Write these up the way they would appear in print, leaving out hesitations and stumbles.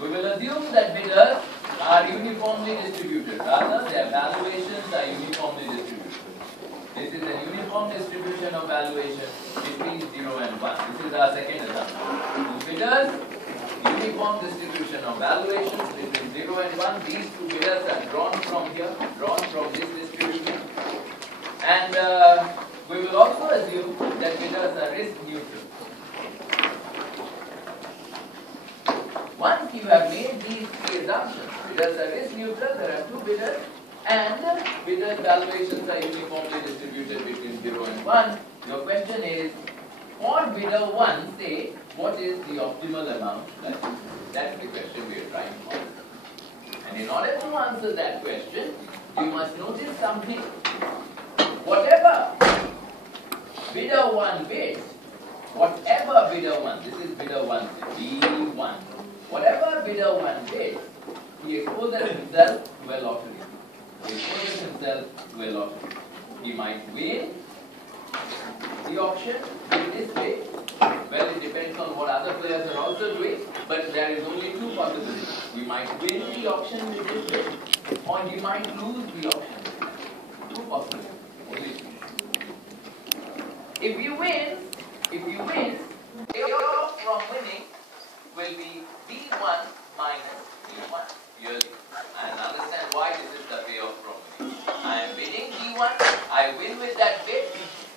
We will assume that bidders are uniformly distributed. Rather, their valuations are uniformly distributed. This is a uniform distribution of valuation between 0 and 1. This is our second assumption. The bidders, uniform distribution of valuations between 0 and 1. These two bidders are drawn from here, drawn from this distribution. And we will also assume that bidders are risk neutral. Once you have made these three assumptions, bidders are risk neutral, there are two bidders, and bidders' valuations are uniformly distributed between 0 and 1. Your question is, for bidder 1, say, what is the optimal amount? That's the question we are trying to answer. And in order to answer that question, you must notice something. Whatever bidder 1 bids, whatever bidder 1, this is bidder 1, B1. Whatever bidder 1 bids, he exposes himself to a lottery. He exposes himself to a lottery. He might win the auction in this way. Well, it depends on what other players are also doing, but there is only two possibilities. He might win the auction with this way, or he might lose the auction. Two possibilities. Only two. If you win, payoff from winning will be B1 minus B1 yearly. And understand why this is the payoff from winning. I am bidding B1, I win with that bid.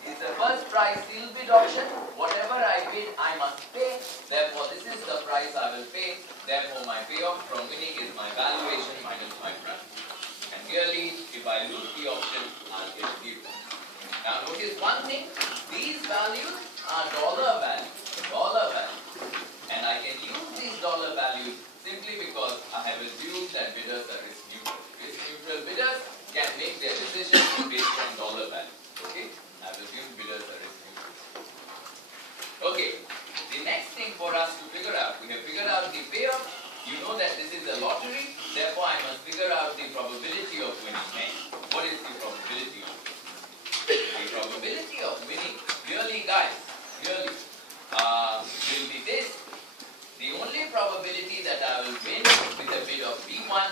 It's the first price sealed bid auction. Whatever I bid, I must pay. Therefore, this is the price I will pay. Therefore, my payoff from winning is my valuation minus my price. And clearly, if I lose the auction, I'll get zero. Now, notice one thing. These values are dollar values. And I can use these dollar values simply because I have assumed that bidders are risk neutral. Risk neutral bidders can make their decisions based on dollar values. Okay? I have assumed bidders are risk neutral. Okay. The next thing for us to figure out, we have figured out the payoff. You know that this is a lottery. Therefore, I must figure out the probability of winning next. What is the probability of winning? The probability of winning, really guys, will be this. The only probability that I will win with a bid of B1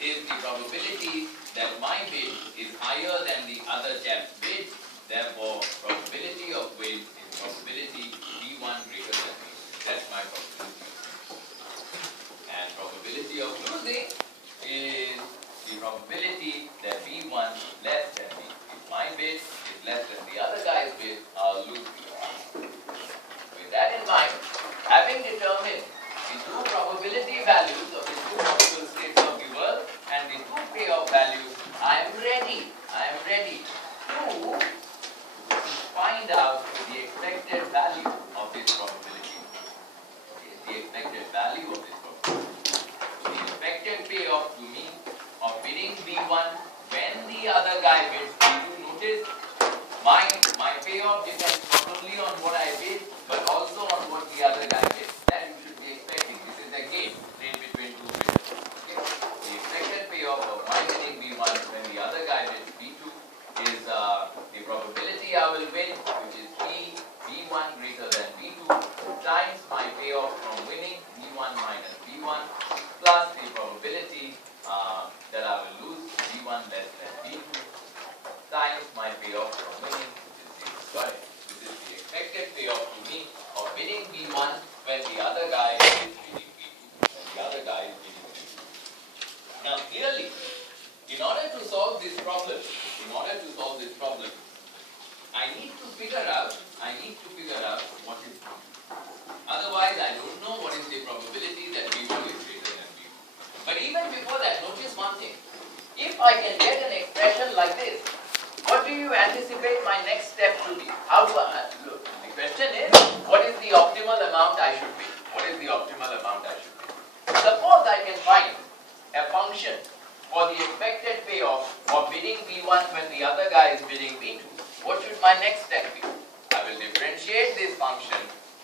is the probability that my bid is higher than the other chap's bid. Therefore, probability of win is probability B1 greater than B. That's my probability. And probability of losing is the probability that B1 less than B. If my bid is less than the other guy's bid, I'll lose the auction. With that in mind, having determined the two probability values of the two possible states of the world and the two payoff values, I am ready to find out the expected value of this probability. Okay, the expected value of this probability. The expected payoff to me of bidding B1 when the other guy bids B2. Notice my payoff depends not only on what I bid but also on what the other guy bids. That you should be expecting. This is a game played between two bidders. Okay? The expected payoff of my bidding B1 when the other guy bids B2 is the probability I will win, which is B1 greater than B2 times my payoff from winning B1 minus B1 plus the probability that I will lose B1 less than B2 times my payoff from winning, which is 0. This is the expected payoff to me of bidding B1 when the other guy is bidding B2. Now clearly, in order to solve this problem, I need to figure out what is B2. Otherwise, I don't know what is the probability that B1 is greater than B2. But even before that, notice one thing. If I can get an expression like this, what do you anticipate my next step to be? How do I look? The question is, what is the optimal amount I should bid? Suppose I can find a function for the expected payoff of bidding B1 when the other guy is bidding B2. What should my next step be? I will differentiate this function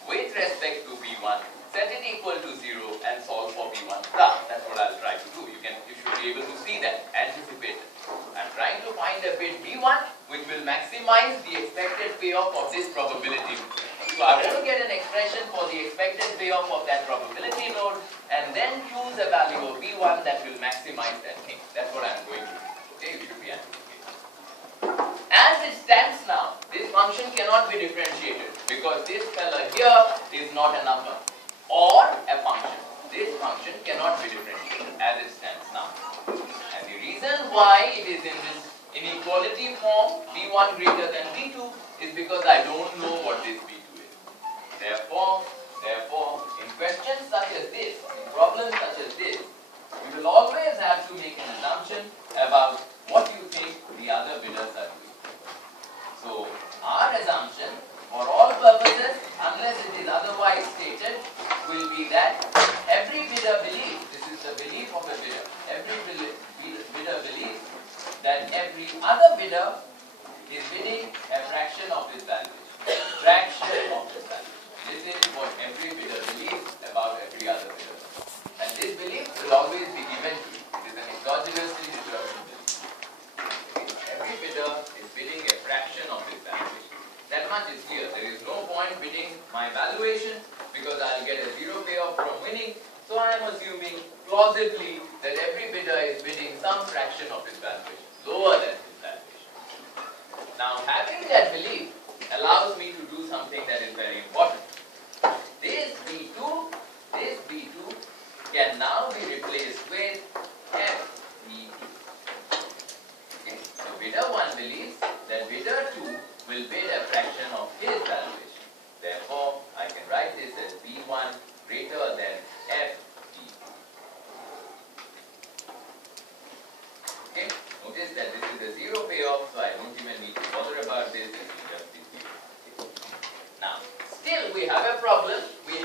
with respect to B1, set it equal to 0 and solve for B1 star. That's what I'll try to do. You should be able to see that, anticipate it. I'm trying to find a bid B1 which will maximize the expected payoff of this probability. So I want to get an expression for the expected payoff of that probability node and then one that will maximize that thing. That's what I'm going to do. Okay, you should be anticipating. As it stands now, this function cannot be differentiated because this fella here is not a number or a function. This function cannot be differentiated as it stands now. And the reason why it is in this inequality form, b1 greater than b2, is because I don't know what this b2 is. Therefore, in questions such as this, in problems such as this, you will always have to make an assumption about what you think the other bidders are doing. So, our assumption, for all purposes, unless it is otherwise stated, will be that every bidder believes, this is the belief of a bidder, every bidder believes that every other bidder is bidding a fraction of his valuation. Fraction of his valuation. This is what every bidder believes about every other bidder. And this belief will always be given to you. It is an exogenously determined belief. Every bidder is bidding a fraction of his valuation. That much is clear. There is no point bidding my valuation because I'll get a zero payoff from winning. So I am assuming plausibly that every bidder is bidding some fraction of his valuation, lower than his valuation. Now having that belief allows me to do something that is very important. This B2 can now be replaced with FB2. Okay? So bidder 1 believes that bidder 2 will bid a fraction of his valuation. Therefore, I can write this as B1 greater than FB2. Okay? Notice that this is a zero payoff, so I don't even need to bother about this. It will just be zero. Okay? Now, still we have a problem. We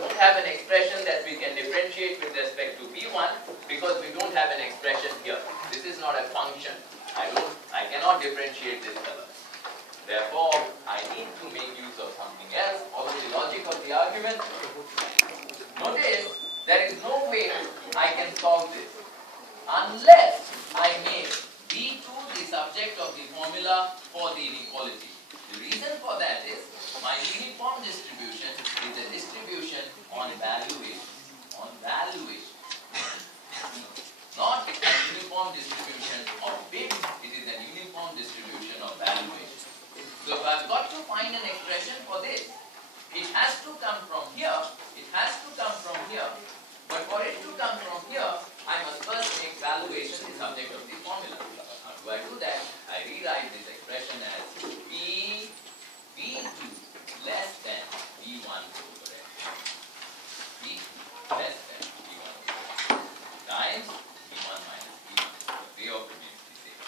don't have an expression that we can differentiate with respect to B1 because we don't have an expression here. This is not a function. I cannot differentiate this fellow. Therefore, I need to make use of something else. Follow the logic of the argument. Notice there is no way I can solve this unless I make B2 the subject of the formula for the inequality. The reason for that is my uniform distribution is a distribution on valuation. On valuation. Not a uniform distribution of bids, it is a uniform distribution of valuation. So if I've got to find an expression for this, it has to come from here, but for it to come from here, I must first make valuation the subject of the formula. How do I do that? I rewrite this expression as B2 less than B1 over F. B2 less than B1 over F times B1 minus B1. The payoff remains the same.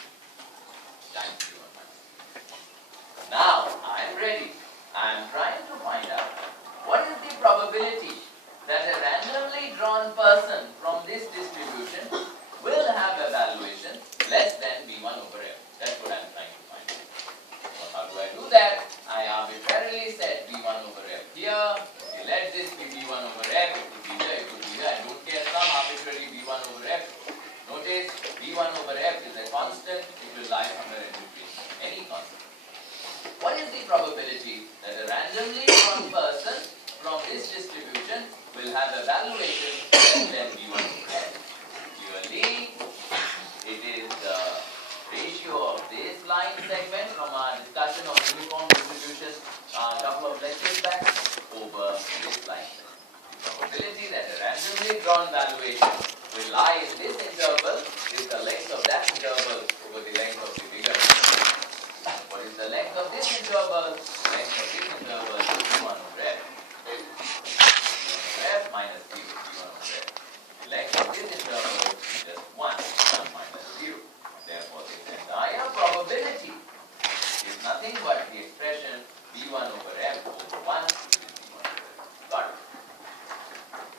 Times B1 minus B1. Now, I am ready. I am trying to find out what is the probability that a randomly drawn person from this distribution will have a valuation less than B1 over F. That's what I am trying to find out. So how do I do that? I arbitrarily set B1 over F here. Okay, let this be B1 over F. It could be here, it could be here. I don't care some arbitrary B1 over F. Notice B1 over F is a constant. It will lie somewhere in between. Any constant. What is the probability that a randomly drawn person from this distribution will have a valuation less than B1 over F? Clearly, it is the ratio of this line segment from our discussion of uniform distribution a couple of lectures back over this line segment. The probability that a randomly drawn valuation will lie in this interval is the length of that interval over the length of the bigger interval. What is the length of this interval? The length of this interval is B1 over F. B1 over F minus B1 over F. The length of this interval is just 1 minus 0. Therefore, this entire probability is nothing but the expression B1 over F over 1 which is B1 over F. Got it?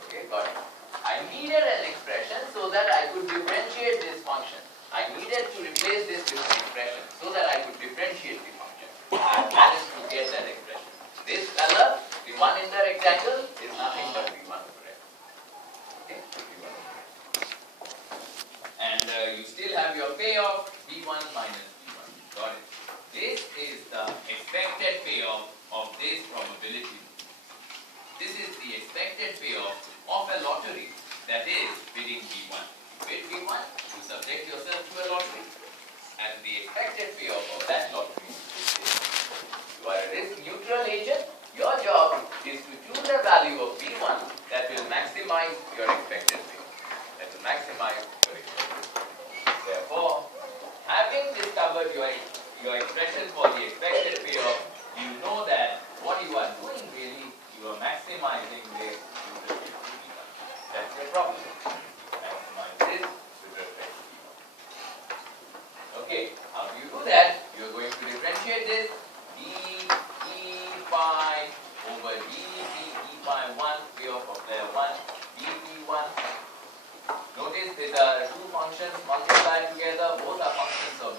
Okay, got it. I needed an expression so that I could differentiate this function. I needed to replace this with an expression so that I could differentiate the function. I managed to get that expression. This color, the one in the rectangle, is nothing but B1 over F. Okay, B1 over F. And you still have your payoff B1 minus B1. Got it? This is the expected payoff of this probability. This is the expected payoff of a lottery that is bidding V1. Bid V1, you subject yourself to a lottery, and the expected payoff of that lottery is this. You are a risk neutral agent. Your job is to choose a value of V1 that will maximize your expected payoff. That will maximize your expected payoff. Therefore, having discovered your expression for the expected payoff, you know that what you are doing really, you are maximizing this with respect to V1. That's your problem. Maximize this with respect to V1. Okay, how do you do that? You are going to differentiate this d e phi over d e phi 1 payoff of layer 1 dt1. Notice these are two functions multiplied together, both are functions of